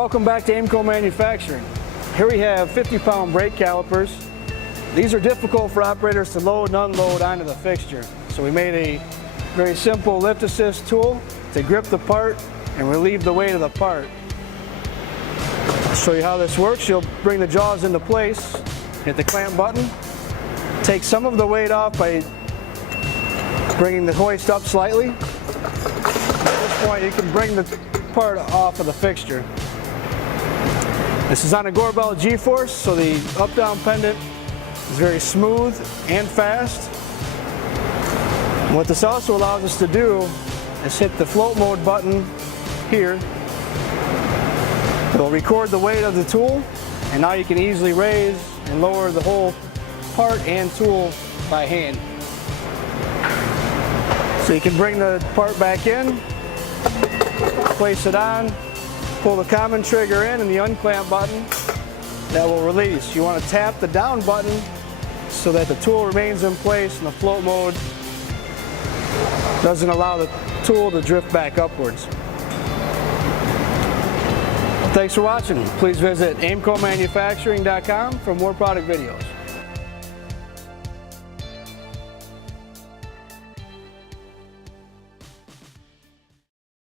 welcome back to Aimco Manufacturing. Here we have 50-pound brake calipers. These are difficult for operators to load and unload onto the fixture. So we made a very simple lift assist tool to grip the part and relieve the weight of the part. I'll show you how this works. You'll bring the jaws into place, hit the clamp button, take some of the weight off by bringing the hoist up slightly. At this point you can bring the part off of the fixture. This is on a Gorbel G-force, so the up-down pendant is very smooth and fast. And what this also allows us to do is hit the float mode button here. It'll record the weight of the tool, and now you can easily raise and lower the whole part and tool by hand. So you can bring the part back in, place it on, pull the common trigger in and the unclamp button, that will release. You want to tap the down button so that the tool remains in place and the float mode doesn't allow the tool to drift back upwards. Thanks for watching. Please visit aimcomanufacturing.com for more product videos.